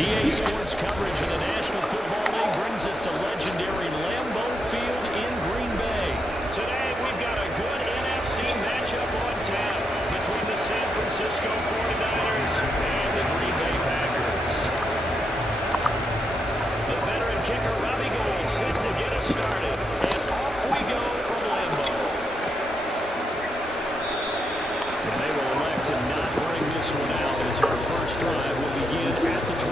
EA Sports coverage of the National Football League brings us to legendary Lambeau Field in Green Bay. Today, we've got a good NFC matchup on tap between the San Francisco 49ers and the Green Bay Packers. The veteran kicker, Robbie Gould, set to get us started. And off we go from Lambeau. And they will elect to not bring this one out as our first drive will begin at the 25.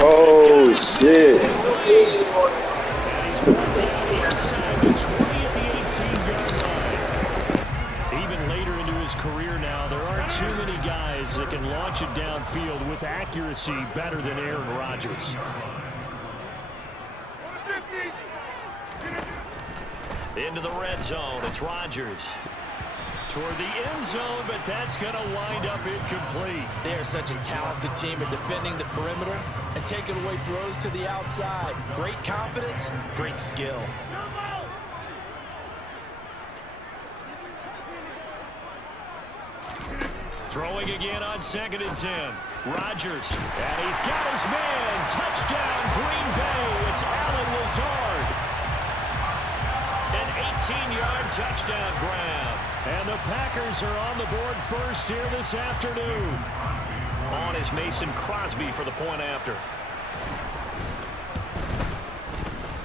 Oh, shit. And he's brought down inside the 20 at the 18-yard line. Even later into his career now, there aren't too many guys that can launch it downfield with accuracy better than Aaron Rodgers. Into the red zone, it's Rodgers. Toward the end zone, but that's going to wind up incomplete. They are such a talented team at defending the perimeter and taking away throws to the outside. Great confidence, great skill. Throwing again on 2nd and 10. Rodgers, and he's got his man. Touchdown, Green Bay. It's Allen Lazard. An 18-yard touchdown grab. And the Packers are on the board first here this afternoon. On is Mason Crosby for the point after.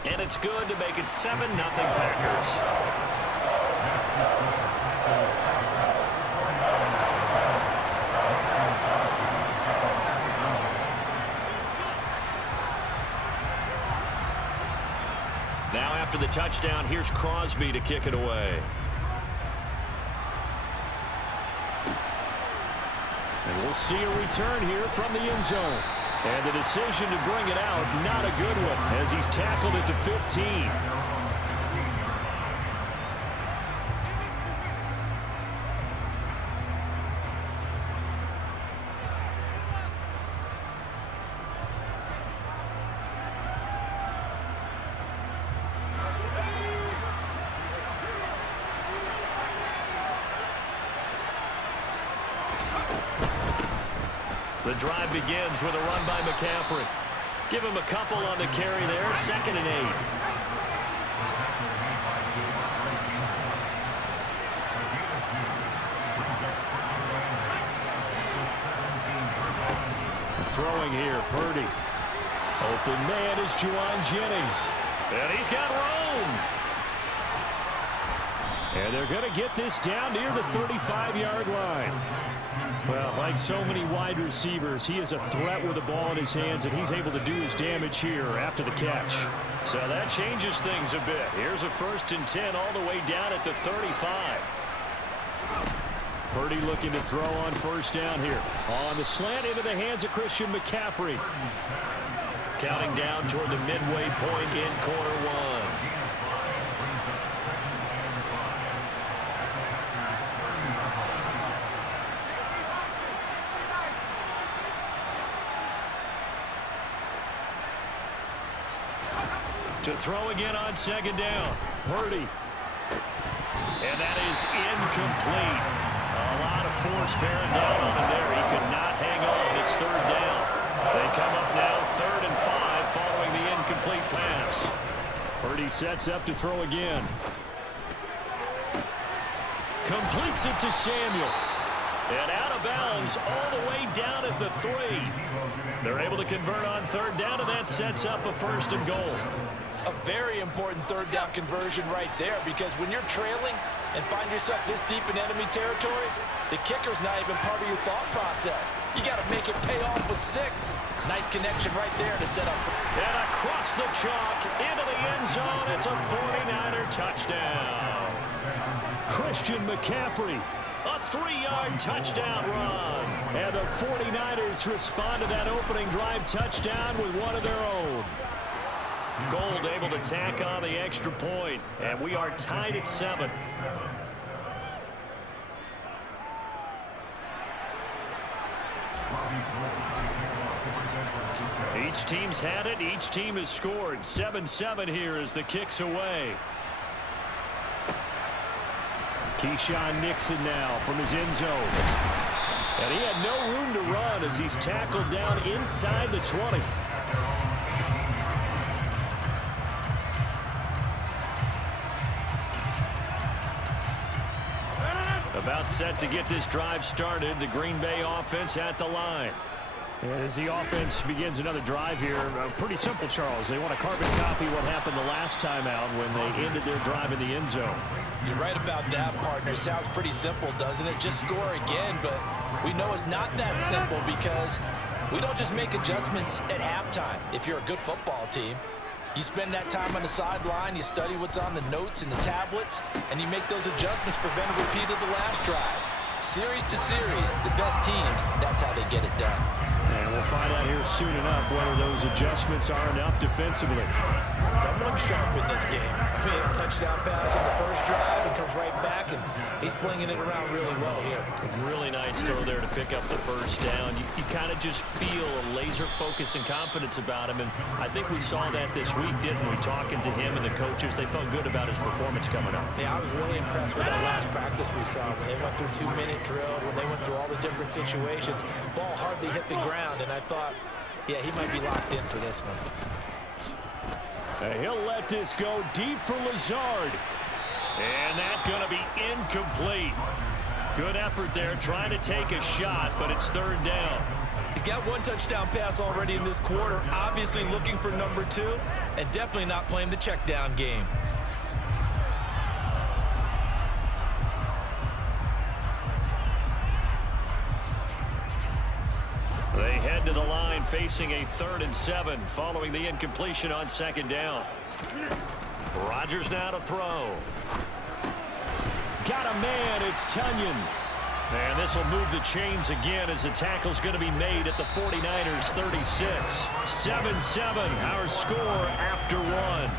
And it's good to make it 7-0 Packers. Now after the touchdown, here's Crosby to kick it away. And we'll see a return here from the end zone. And the decision to bring it out, not a good one, as he's tackled at the 15. The drive begins with a run by McCaffrey. Give him a couple on the carry there, 2nd and 8. Throwing here, Purdy. Open man is Juwan Jennings. And he's got room. And they're going to get this down near the 35-yard line. Well, like so many wide receivers, he is a threat with the ball in his hands, and he's able to do his damage here after the catch. So that changes things a bit. Here's a 1st and 10 all the way down at the 35. Purdy looking to throw on 1st down here. On the slant into the hands of Christian McCaffrey. Counting down toward the midway point in quarter one. To throw again on 2nd down. Purdy. And that is incomplete. A lot of force bearing down on him there. He could not hang on. It's 3rd down. They come up now 3rd and 5 following the incomplete pass. Purdy sets up to throw again. Completes it to Samuel. And out of bounds all the way down at the 3. They're able to convert on 3rd down, and that sets up a 1st and goal. A very important 3rd down conversion right there, because when you're trailing and find yourself this deep in enemy territory, the kicker's not even part of your thought process. You got to make it pay off with 6. Nice connection right there to set up. And across the chalk into the end zone. It's a 49er touchdown. Christian McCaffrey, a 3-yard touchdown run. And the 49ers respond to that opening drive touchdown with one of their own. Gold able to tack on the extra point, and we are tied at 7. Each team's had it. Each team has scored. 7-7 here as the kick's away. Keyshawn Nixon now from his end zone. And he had no room to run as he's tackled down inside the 20. About set to get this drive started. The Green Bay offense at the line. And as the offense begins another drive here, pretty simple, Charles. They want to carbon copy what happened the last time out when they ended their drive in the end zone. You're right about that, partner. Sounds pretty simple, doesn't it? Just score again, but we know it's not that simple because we don't just make adjustments at halftime. If you're a good football team, you spend that time on the sideline, you study what's on the notes and the tablets, and you make those adjustments, prevent a repeat of the last drive. Series to series, the best teams, that's how they get it done. And we'll find out here soon enough whether those adjustments are enough defensively. Someone sharp in this game. I mean, a touchdown pass on the first drive and comes right back, and he's flinging it around really well here. Really nice throw there to pick up the first down. You kind of just feel a laser focus and confidence about him, and I think we saw that this week, didn't we? Talking to him and the coaches, they felt good about his performance coming up. Yeah, I was really impressed with that last practice we saw when they went through 2-minute drill, when they went through all the different situations. Ball hardly hit the ground, and I thought, yeah, he might be locked in for this one. He'll let this go deep for Lazard. And that's going to be incomplete. Good effort there, trying to take a shot, but it's third down. He's got one touchdown pass already in this quarter, obviously looking for number 2, and definitely not playing the check down game. They head to the line facing a 3rd and 7 following the incompletion on 2nd down. Rodgers now to throw. Got a man, it's Tunyon. And this will move the chains again as the tackle's going to be made at the 49ers 36. 7-7, our score after 1.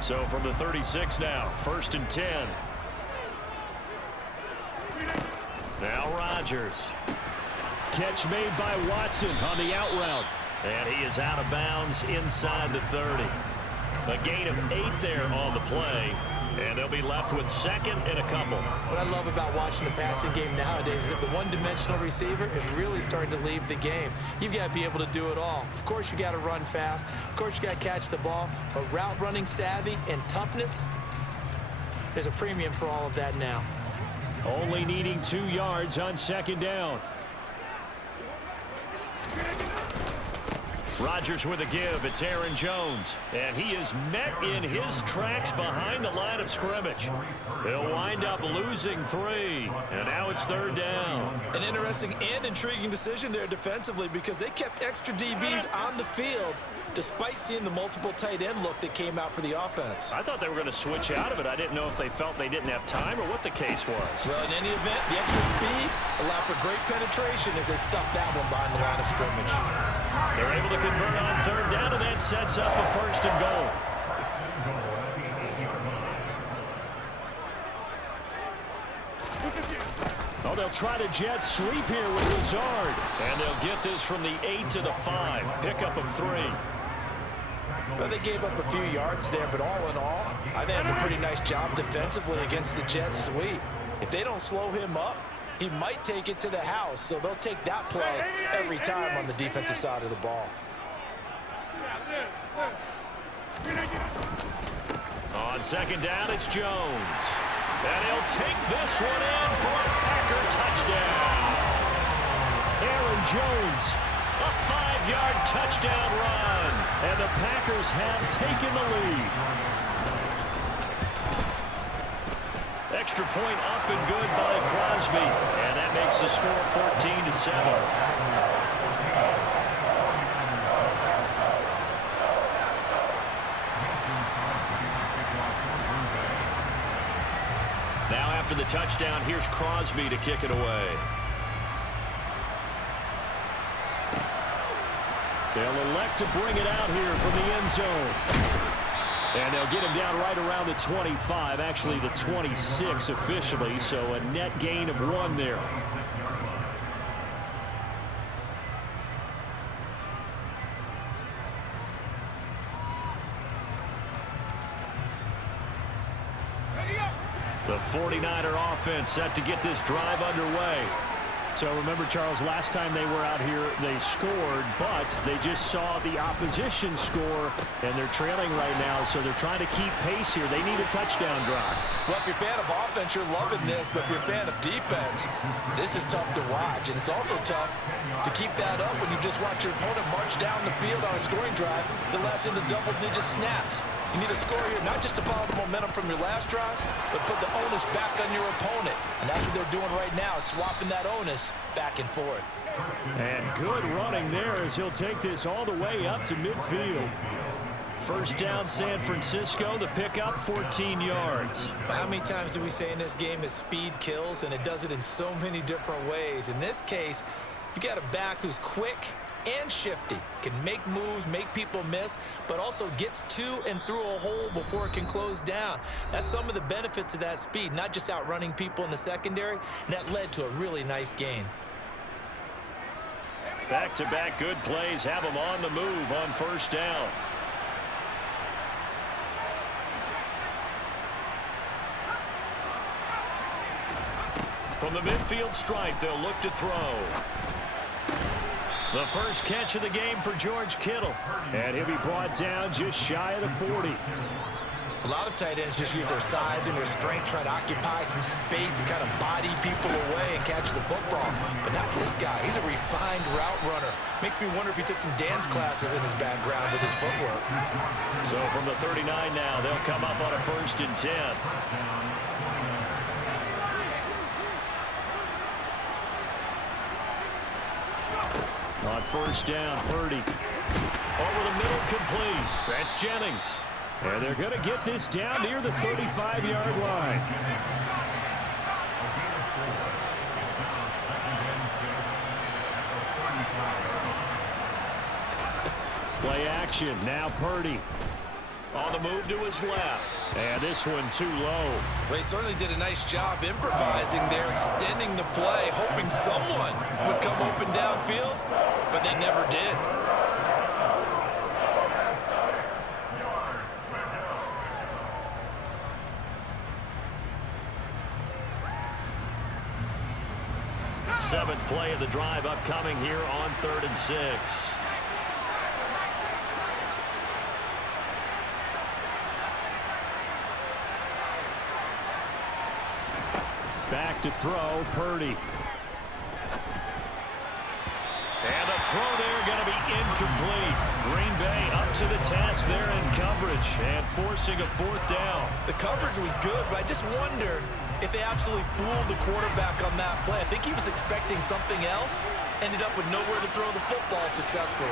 So from the 36 now, 1st and 10. Now Rodgers. Catch made by Watson on the out route. And he is out of bounds inside the 30. A gain of 8 there on the play. And they'll be left with 2nd and a couple. What I love about watching the passing game nowadays is that the one-dimensional receiver is really starting to leave the game. You've got to be able to do it all. Of course, you got to run fast. Of course, you got to catch the ball. But route running savvy and toughness, there's a premium for all of that now. Only needing 2 yards on 2nd down. Rodgers with a give. It's Aaron Jones. And he is met in his tracks behind the line of scrimmage. He'll wind up losing 3. And now it's 3rd down. An interesting and intriguing decision there defensively because they kept extra DBs on the field despite seeing the multiple tight end look that came out for the offense. I thought they were going to switch out of it. I didn't know if they felt they didn't have time or what the case was. Well, in any event, the extra speed allowed for great penetration as they stuffed that one behind the line of scrimmage. They're able to convert on 3rd down, and that sets up a 1st and goal. Oh, they'll try to jet sweep here with Lazard. And they'll get this from the 8 to the 5. Pickup of 3. Well, they gave up a few yards there, but all in all, I think that's a pretty nice job defensively against the jet sweep. If they don't slow him up, he might take it to the house, so they'll take that play every time on the defensive side of the ball. On second down, it's Jones. And he'll take this one in for a Packer touchdown. Aaron Jones, a 5-yard touchdown run. And the Packers have taken the lead. Extra point up and good by Crosby. And that makes the score 14-7. Now after the touchdown, here's Crosby to kick it away. They'll elect to bring it out here from the end zone. And they'll get him down right around the 25, actually the 26 officially, so a net gain of 1 there. The 49er offense set to get this drive underway. So remember, Charles, last time they were out here, they scored, but they just saw the opposition score, and they're trailing right now, so they're trying to keep pace here. They need a touchdown drive. Well, if you're a fan of offense, you're loving this, but if you're a fan of defense, this is tough to watch, and it's also tough to keep that up when you just watch your opponent march down the field on a scoring drive that lasts into double-digit snaps. You need a score here, not just to follow the momentum from your last drive, but put the onus back on your opponent. And that's what they're doing right now, swapping that onus back and forth. And good running there as he'll take this all the way up to midfield. First down, San Francisco. The pickup, 14 yards. How many times do we say in this game that speed kills, and it does it in so many different ways? In this case, you got a back who's quick and shifty, can make moves, make people miss, but also gets to and through a hole before it can close down. That's some of the benefits of that speed, not just outrunning people in the secondary, and that led to a really nice gain. Back-to-back good plays have them on the move on first down. From the midfield stripe, they'll look to throw. The first catch of the game for George Kittle. And he'll be brought down just shy of the 40. A lot of tight ends just use their size and their strength, try to occupy some space and kind of body people away and catch the football. But not this guy. He's a refined route runner. Makes me wonder if he took some dance classes in his background with his footwork. So from the 39 now, they'll come up on a 1st and 10. On first down, Purdy. Over the middle, complete. That's Jennings. And they're going to get this down near the 35-yard line. Play action. Now Purdy. On the move to his left. And this one too low. Well, he certainly did a nice job improvising there, extending the play, hoping someone would come open downfield, but they never did. Seventh play of the drive upcoming here on 3rd and 6. Back to throw, Purdy. And the throw there going to be incomplete. Green Bay up to the task there in coverage and forcing a 4th down. The coverage was good, but I just wonder if they absolutely fooled the quarterback on that play. I think he was expecting something else, ended up with nowhere to throw the football successfully.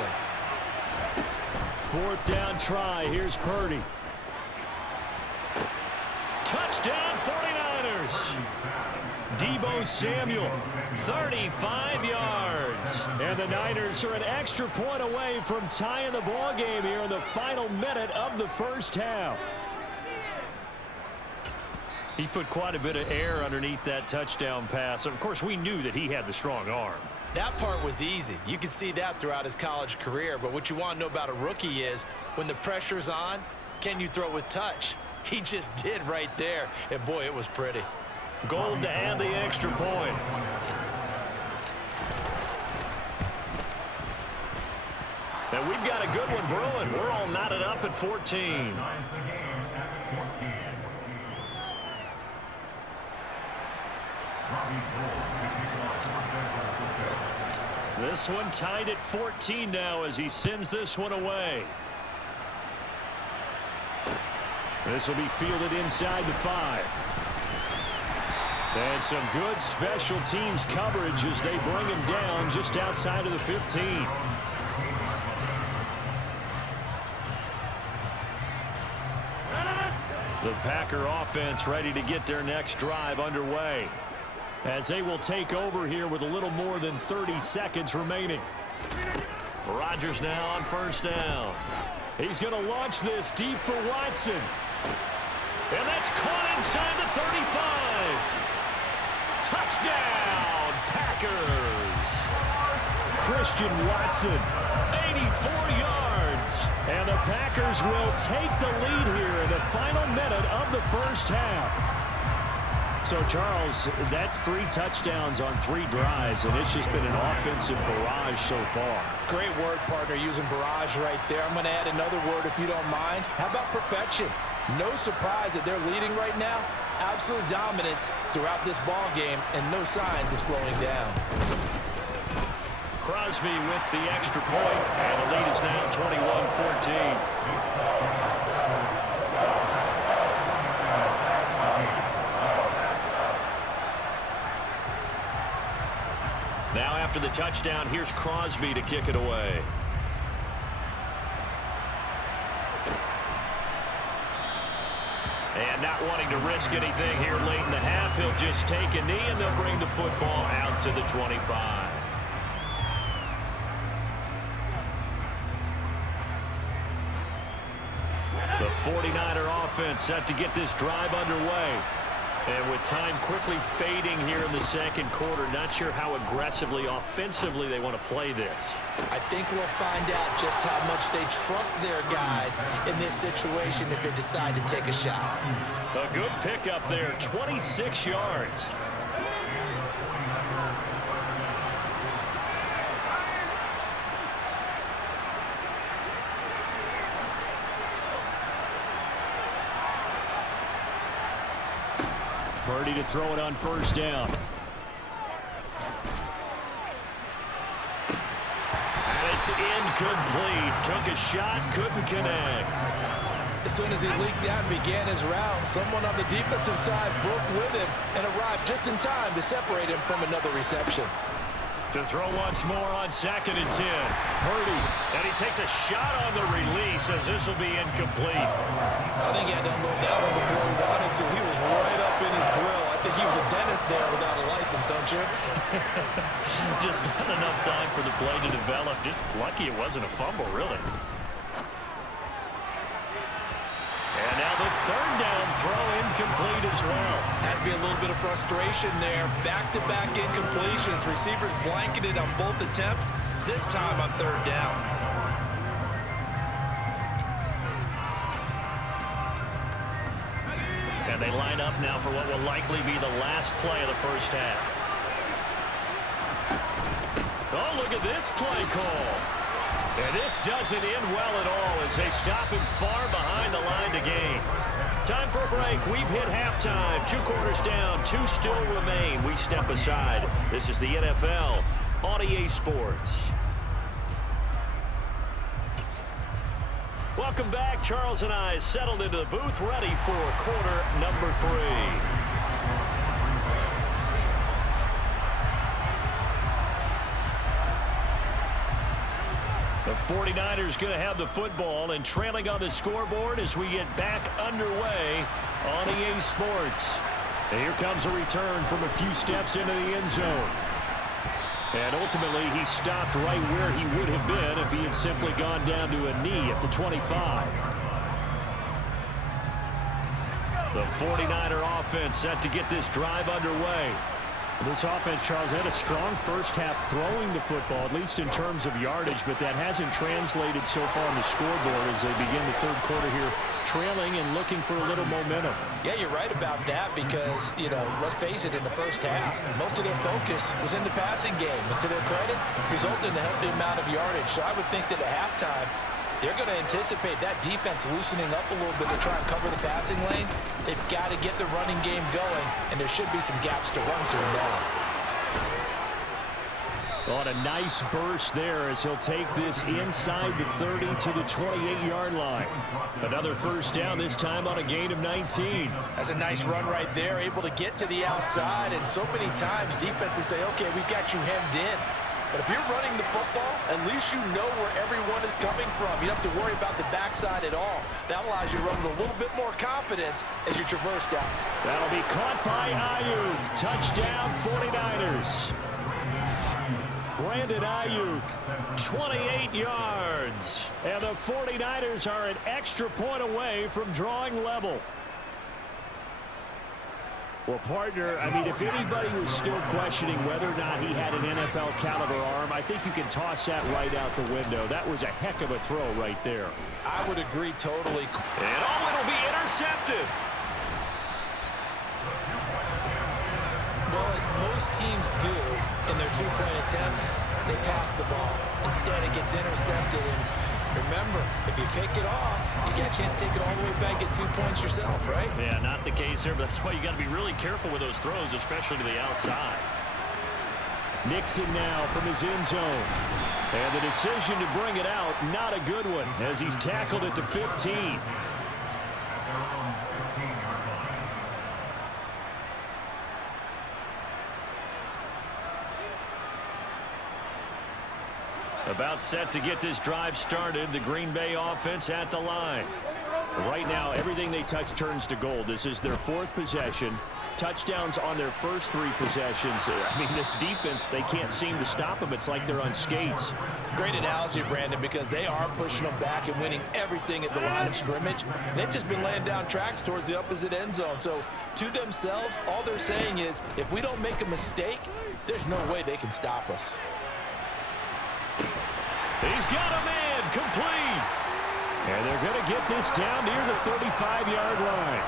4th down try. Here's Purdy. Touchdown 49ers. Deebo Samuel, 35 yards. And the Niners are an extra point away from tying the ball game here in the final minute of the first half. He put quite a bit of air underneath that touchdown pass. Of course, we knew that he had the strong arm. That part was easy. You could see that throughout his college career. But what you want to know about a rookie is when the pressure's on, can you throw with touch? He just did right there. And, boy, it was pretty. Gold to add the extra point. And we've got a good one brewing. We're all knotted up at 14. This one tied at 14 now as he sends this one away. This will be fielded inside the 5. And some good special teams coverage as they bring him down just outside of the 15. The Packer offense ready to get their next drive underway, as they will take over here with a little more than 30 seconds remaining. Rodgers now on first down. He's going to launch this deep for Watson. And that's caught inside the 35. Touchdown, Packers. Christian Watson, 84 yards. And the Packers will take the lead here in the final minute of the first half. So, Charles, that's 3 touchdowns on 3 drives, and it's just been an offensive barrage so far. Great word, partner, using barrage right there. I'm going to add another word if you don't mind. How about perfection? No surprise that they're leading right now. Absolute dominance throughout this ball game and no signs of slowing down. Crosby with the extra point, and the lead is now 21-14. Now after the touchdown, here's Crosby to kick it away. And not wanting to risk anything here late in the half, he'll just take a knee and they'll bring the football out to the 25. The 49er offense set to get this drive underway. And with time quickly fading here in the second quarter, not sure how aggressively, offensively they want to play this. I think we'll find out just how much they trust their guys in this situation if they decide to take a shot. A good pickup there, 26 yards. Purdy to throw it on first down. And it's incomplete. Took a shot, couldn't connect. As soon as he leaked out and began his route, someone on the defensive side broke with him and arrived just in time to separate him from another reception. To throw once more on 2nd and 10. Purdy. And he takes a shot on the release as this will be incomplete. I think he had to unload that one before he wanted to. He was right up in his grill. I think he was a dentist there without a license, don't you? Just not enough time for the play to develop. Just lucky it wasn't a fumble, really. And now the 3rd down throw incomplete as well. Has to be a little bit of frustration there. Back-to-back incompletions. Receivers blanketed on both attempts, this time on 3rd down. And they line up now for what will likely be the last play of the first half. Oh, look at this play call. And this doesn't end well at all as they stop him far behind the line to gain. Time for a break. We've hit halftime. 2 quarters down. 2 still remain. We step aside. This is the NFL on EA Sports. Welcome back. Charles and I settled into the booth, ready for quarter number 3. The 49ers going to have the football and trailing on the scoreboard as we get back underway on EA Sports. And here comes a return from a few steps into the end zone. And ultimately, he stopped right where he would have been if he had simply gone down to a knee at the 25. The 49er offense set to get this drive underway. This offense, Charles, had a strong first half throwing the football, at least in terms of yardage, but that hasn't translated so far on the scoreboard as they begin the third quarter here, trailing and looking for a little momentum. Yeah, you're right about that because, let's face it, in the first half, most of their focus was in the passing game. And to their credit, resulted in a healthy amount of yardage. So I would think that at halftime, they're going to anticipate that defense loosening up a little bit to try and cover the passing lanes. They've got to get the running game going, and there should be some gaps to run through now. On a nice burst there as he'll take this inside the 30 to the 28-yard line. Another first down, this time on a gain of 19. That's a nice run right there, able to get to the outside. And so many times defenses say, okay, we got you hemmed in. But if you're running the football, at least you know where everyone is coming from. You don't have to worry about the backside at all. That allows you to run with a little bit more confidence as you traverse down. That'll be caught by Ayuk. Touchdown 49ers. Brandon Ayuk, 28 yards. And the 49ers are an extra point away from drawing level. Well, partner, I mean, if anybody was still questioning whether or not he had an NFL caliber arm, I think you can toss that right out the window. That was a heck of a throw right there. I would agree totally. And it'll be intercepted. Well, as most teams do in their two-point attempt, they pass the ball. Instead, it gets intercepted. And remember, if you pick it off, you get a chance to take it all the way back, get 2 points yourself, right? Yeah, not the case there, but that's why you got to be really careful with those throws, especially to the outside. Nixon now from his end zone. And the decision to bring it out, not a good one, as he's tackled at the 15. About set to get this drive started. The Green Bay offense at the line. Right now, everything they touch turns to gold. This is their fourth possession. Touchdowns on their first three possessions. I mean, this defense, they can't seem to stop them. It's like they're on skates. Great analogy, Brandon, because they are pushing them back and winning everything at the line of scrimmage. They've just been laying down tracks towards the opposite end zone. So, to themselves, all they're saying is, if we don't make a mistake, there's no way they can stop us. He's got a man complete. And they're going to get this down near the 35-yard line.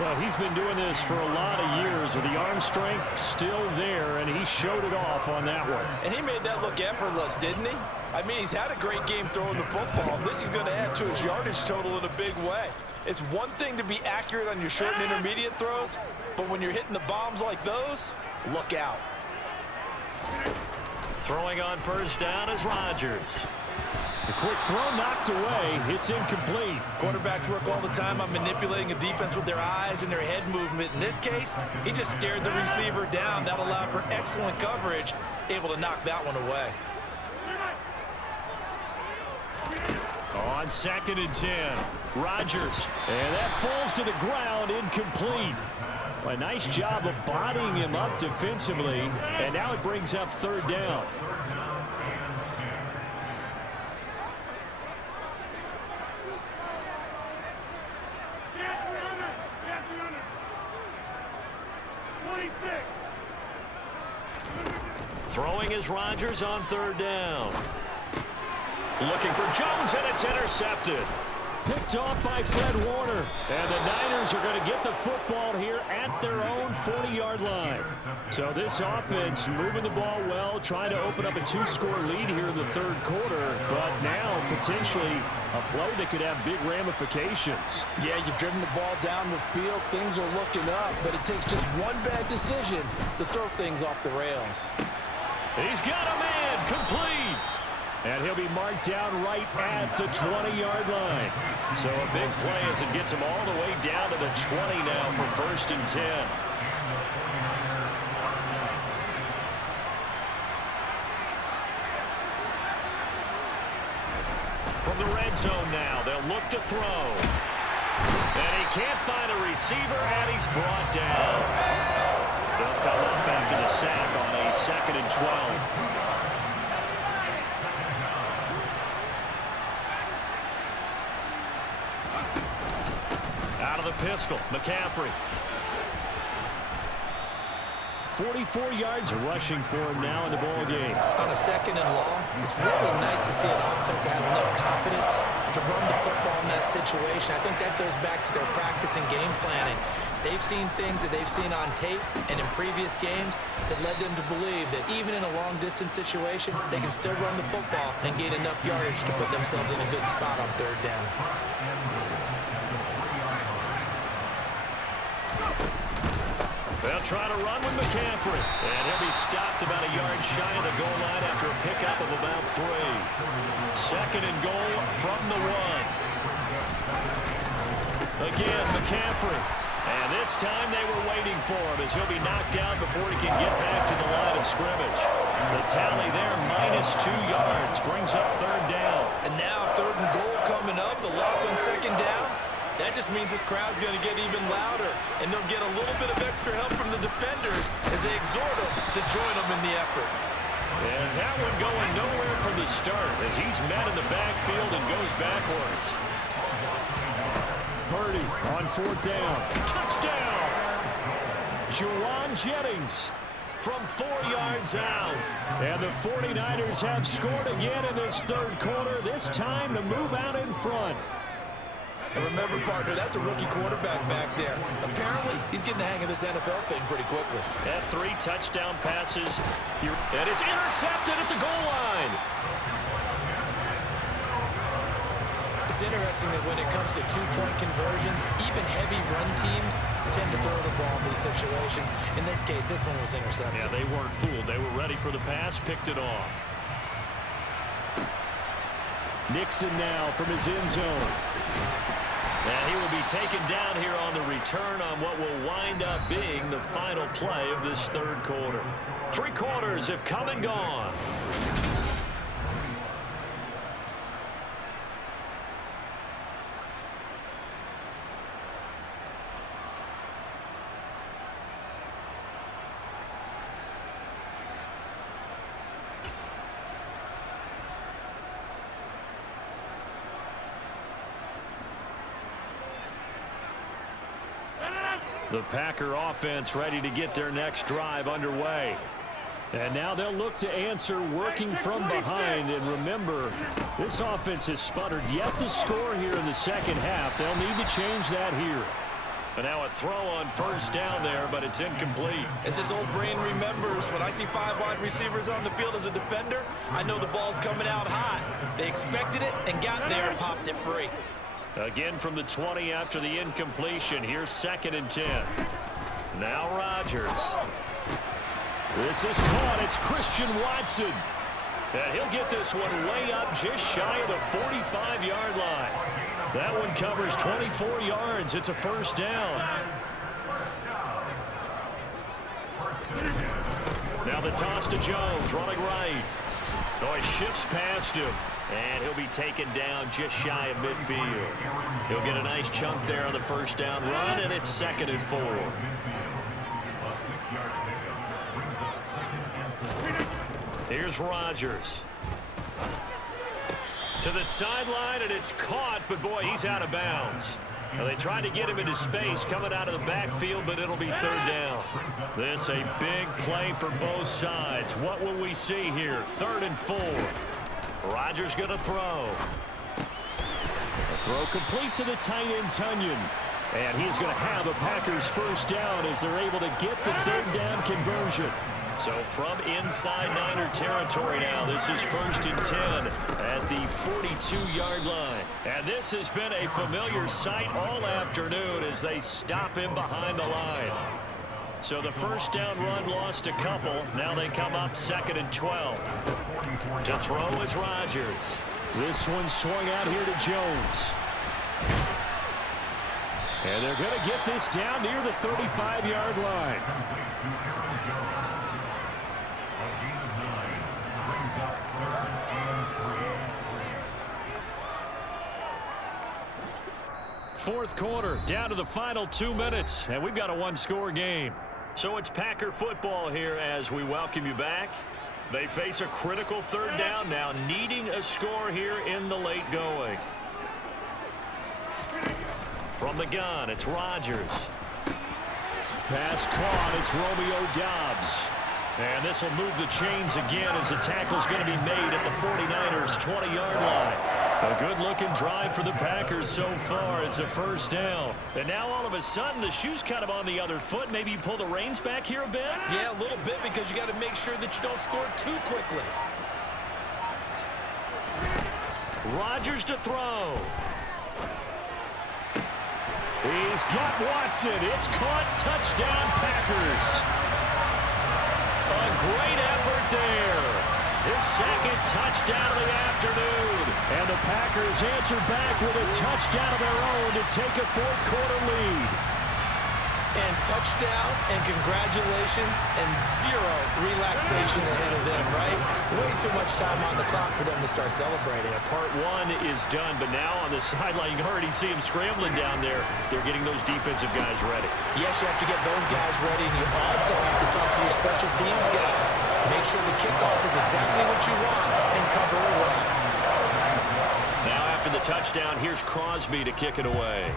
Well, he's been doing this for a lot of years with the arm strength still there, and he showed it off on that one. And he made that look effortless, didn't he? I mean, he's had a great game throwing the football. This is going to add to his yardage total in a big way. It's one thing to be accurate on your short and intermediate throws, but when you're hitting the bombs like those, look out. Throwing on first down is Rodgers. A quick throw knocked away. It's incomplete. Quarterbacks work all the time on manipulating a defense with their eyes and their head movement. In this case, he just stared the receiver down. That allowed for excellent coverage, able to knock that one away. On 2nd and 10, Rodgers. And that falls to the ground, incomplete. A nice job of bodying him up defensively, and now it brings up third down. Throwing is Rodgers on third down. Looking for Jones, and it's intercepted. Picked off by Fred Warner. And the Niners are going to get the football here at their own 40-yard line. So this offense moving the ball well, trying to open up a 2-score lead here in the third quarter. But now potentially a play that could have big ramifications. Yeah, you've driven the ball down the field. Things are looking up, but it takes just one bad decision to throw things off the rails. He's got a man complete. And he'll be marked down right at the 20-yard line. So a big play as it gets him all the way down to the 20 now for 1st and 10. From the red zone now, they'll look to throw. And he can't find a receiver, and he's brought down. They'll come up after the sack on a 2nd and 12. Out of the pistol, McCaffrey. 44 yards rushing for him now in the ball game. On a 2nd and long, it's really nice to see an offense that has enough confidence to run the football in that situation. I think that goes back to their practice and game planning. They've seen things that they've seen on tape and in previous games that led them to believe that even in a long-distance situation, they can still run the football and gain enough yardage to put themselves in a good spot on 3rd down. They'll try to run with McCaffrey. And he'll be stopped about a yard shy of the goal line after a pickup of about 3. 2nd and goal from the 1. Again, McCaffrey. And this time they were waiting for him as he'll be knocked down before he can get back to the line of scrimmage. The tally there, -2 yards, brings up 3rd down. And now 3rd and goal coming up, the loss on 2nd down. That just means this crowd's going to get even louder, and they'll get a little bit of extra help from the defenders as they exhort them to join them in the effort. And that one going nowhere from the start as he's met in the backfield and goes backwards. Purdy on 4th down. Touchdown! Juwan Jennings from 4 yards out. And the 49ers have scored again in this 3rd quarter, this time to move out in front. And remember, partner, that's a rookie quarterback back there. Apparently, he's getting the hang of this NFL thing pretty quickly. Had 3 touchdown passes. And it's intercepted at the goal line. It's interesting that when it comes to 2-point conversions, even heavy run teams tend to throw the ball in these situations. In this case, this one was intercepted. Yeah, they weren't fooled. They were ready for the pass, picked it off. Nixon now from his end zone. And he will be taken down here on the return on what will wind up being the final play of this 3rd quarter. 3 quarters have come and gone. The Packer offense ready to get their next drive underway. And now they'll look to answer working from behind. And remember, this offense has sputtered yet to score here in the 2nd half. They'll need to change that here. And now a throw on 1st down there, but it's incomplete. As this old brain remembers, when I see 5 wide receivers on the field as a defender, I know the ball's coming out hot. They expected it and got there and popped it free. Again from the 20 after the incompletion. Here's 2nd and 10. Now Rodgers. This is caught. It's Christian Watson. And he'll get this one way up just shy of the 45-yard line. That one covers 24 yards. It's a 1st down. Now the toss to Jones, running right. Oh, he shifts past him, and he'll be taken down just shy of midfield. He'll get a nice chunk there on the 1st down run, and it's 2nd and 4. Here's Rodgers. To the sideline, and it's caught, but boy, he's out of bounds. Now, they tried to get him into space coming out of the backfield, but it'll be 3rd down. This a big play for both sides. What will we see here? 3rd and 4. Rodgers going to throw. A throw complete to the tight end, Tunyon. And he's going to have a Packers 1st down as they're able to get the 3rd down conversion. So from inside Niner territory now, this is 1st and 10 at the 42-yard line. And this has been a familiar sight all afternoon as they stop him behind the line. So the 1st down run lost a couple. Now they come up 2nd and 12. To throw is Rodgers. This one swung out here to Jones. And they're going to get this down near the 35-yard line. Fourth quarter, down to the final 2 minutes, and we've got a 1-score game. So it's Packer football here as we welcome you back. They face a critical 3rd down now, needing a score here in the late going. From the gun, it's Rodgers. Pass caught. It's Romeo Doubs. And this will move the chains again as the tackle's going to be made at the 49ers' 20-yard line. A good-looking drive for the Packers so far. It's a first down. And now all of a sudden the shoe's kind of on the other foot. Maybe you pull the reins back here a bit? Yeah, a little bit, because you got to make sure that you don't score too quickly. Rodgers to throw. He's got Watson. It's caught. Touchdown, Packers. A great effort there. His second touchdown of the afternoon. And the Packers answer back with a touchdown of their own to take a fourth-quarter lead. And touchdown, and congratulations, and zero relaxation ahead of them, right? Way too much time on the clock for them to start celebrating. Part one is done, but now on the sideline, you can already see them scrambling down there. They're getting those defensive guys ready. Yes, you have to get those guys ready, and you also have to talk to your special teams guys. Make sure the kickoff is exactly what you want and cover it well. Now after the touchdown, here's Crosby to kick it away.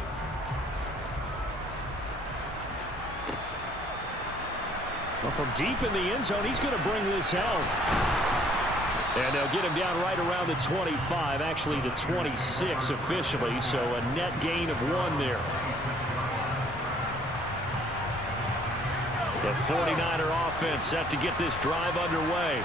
Well, from deep in the end zone, he's going to bring this out. And they'll get him down right around the 25, actually the 26 officially, so a net gain of 1 there. The 49er offense set to get this drive underway.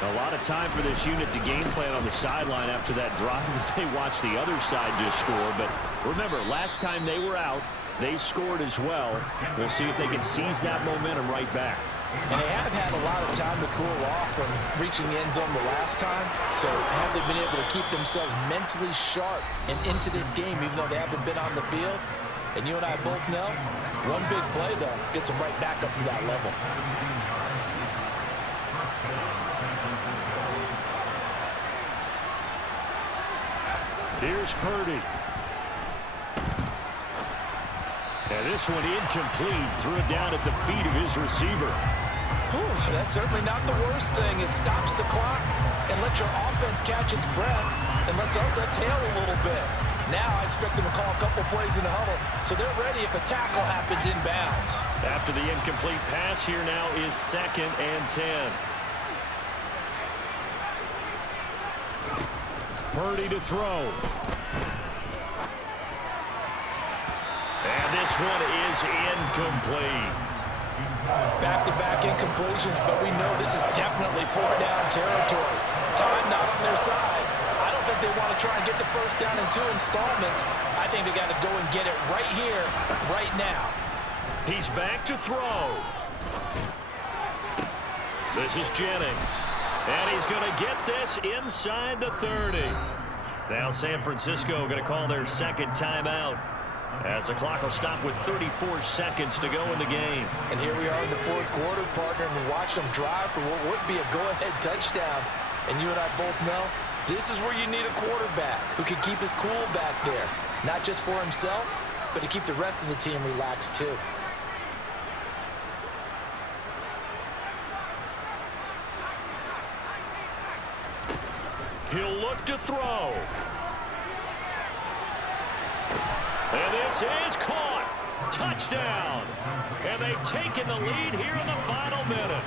A lot of time for this unit to game plan on the sideline after that drive that they watched the other side just score. But remember, last time they were out, they scored as well. We'll see if they can seize that momentum right back. And they have had a lot of time to cool off from reaching the end zone the last time. So have they been able to keep themselves mentally sharp and into this game, even though they haven't been on the field? And you and I both know, one big play, though, gets them right back up to that level. Here's Purdy. And this one incomplete. Threw it down at the feet of his receiver. Whew, that's certainly not the worst thing. It stops the clock and lets your offense catch its breath and lets us exhale a little bit. Now I expect them to call a couple plays in the huddle, so they're ready if a tackle happens inbounds. After the incomplete pass, here now is 2nd and 10. Purdy to throw. And this one is incomplete. Back-to-back incompletions, but we know this is definitely 4-down territory. Time not on their side. I don't think they want to try and get the first down in 2 installments. I think they got to go and get it right here, right now. He's back to throw. This is Jennings. And he's going to get this inside the 30. Now San Francisco going to call their second timeout, as the clock will stop with 34 seconds to go in the game. And here we are in the fourth quarter, partner, and we watch them drive for what would be a go-ahead touchdown. And you and I both know this is where you need a quarterback who can keep his cool back there, not just for himself, but to keep the rest of the team relaxed too. He'll look to throw. And this is caught. Touchdown. And they've taken the lead here in the final minute.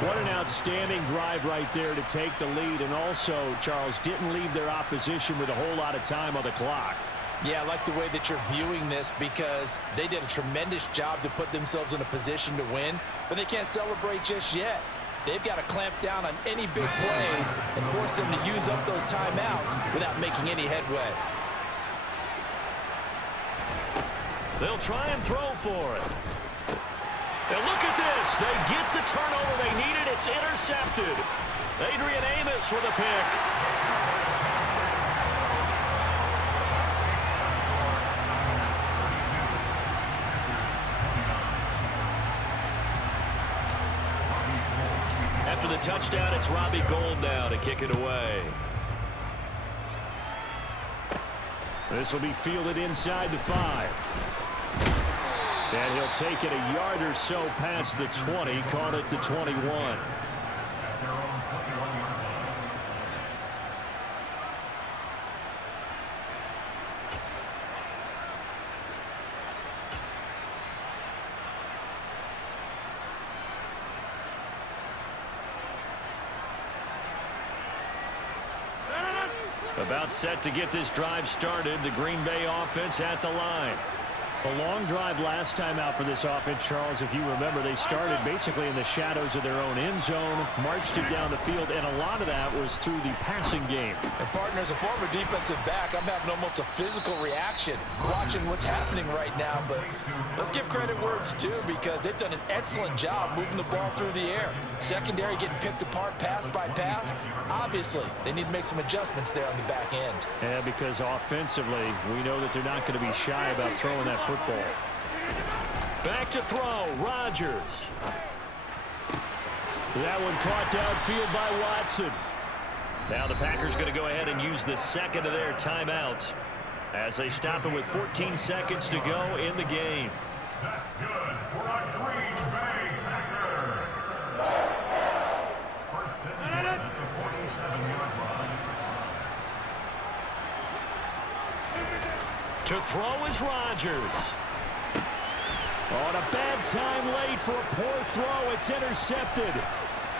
What an outstanding drive right there to take the lead. And also, Charles, didn't leave their opposition with a whole lot of time on the clock. Yeah, I like the way that you're viewing this, because they did a tremendous job to put themselves in a position to win, but they can't celebrate just yet. They've got to clamp down on any big plays and force them to use up those timeouts without making any headway. They'll try and throw for it. And look at this. They get the turnover they needed. It's intercepted. Adrian Amos with a pick. After the touchdown, it's Robbie Gould now to kick it away. This will be fielded inside the 5. And he'll take it a yard or so past the 20, caught at the 21. About set to get this drive started. The Green Bay offense at the line. A long drive last time out for this offense, Charles. If you remember, they started basically in the shadows of their own end zone, marched it down the field, and a lot of that was through the passing game. And partner, as a former defensive back, I'm having almost a physical reaction watching what's happening right now. But let's give credit where it's due, because they've done an excellent job moving the ball through the air. Secondary getting picked apart pass by pass. Obviously, they need to make some adjustments there on the back end. Yeah, because offensively, we know that they're not going to be shy about throwing that football. Back to throw, Rodgers. That one caught downfield by Watson. Now the Packers going to go ahead and use the second of their timeouts as they stop it with 14 seconds to go in the game. That's good for a Green Bay Packer. First and 10 at the 47-yard line. To throw is Rodgers. On a bad time late for a poor throw. It's intercepted.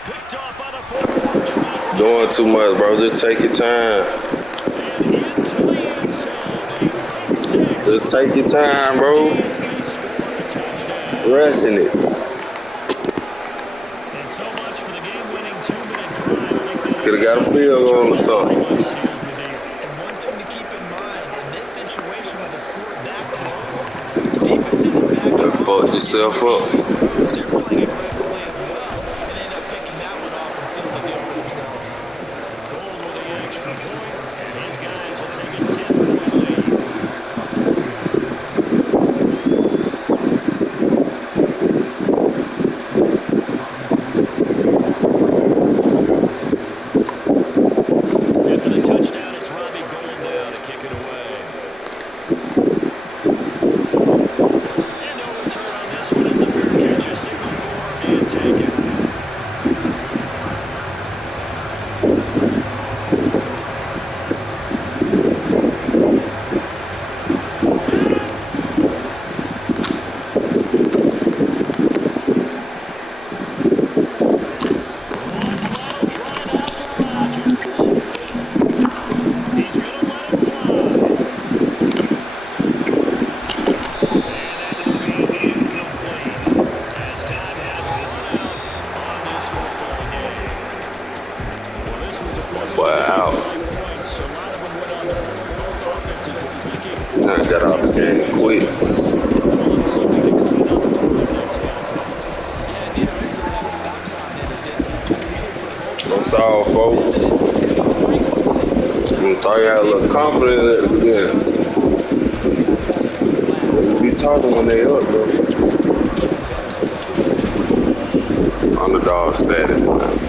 Picked off by the forward first round. Doing too much, bro. Just take your time. And into the end zone. Just take your time, bro. Rushing it. And so much for the game-winning 2-minute drive. Could have got a field goal or something. And one thing to keep in mind, in this situation with a score that close, defense isn't backing You off. fucked yourself up. They're playing aggressively as well, and end up picking that one off and sealing the deal for themselves. Gold with the extra point, and his guys will take a 10-point lead. After the touchdown, it's Robbie Gould now to kick it away. And no return on this one as the fair catch is signaled for and taken. One final try now for Rodgers. He's going to let it fly. And that will be incomplete as time has run out on this football game. Well, this was a fun Wow. points. A lot of them went on the board. Both offenses were clicking. I got off the game quick. Something to clean up before the next contact. Yeah, neither ends have had a stop sign in it, did they? That's all, folks. I thought you had a little confidence at the beginning. They be talking when they up, bro. Underdog status, man.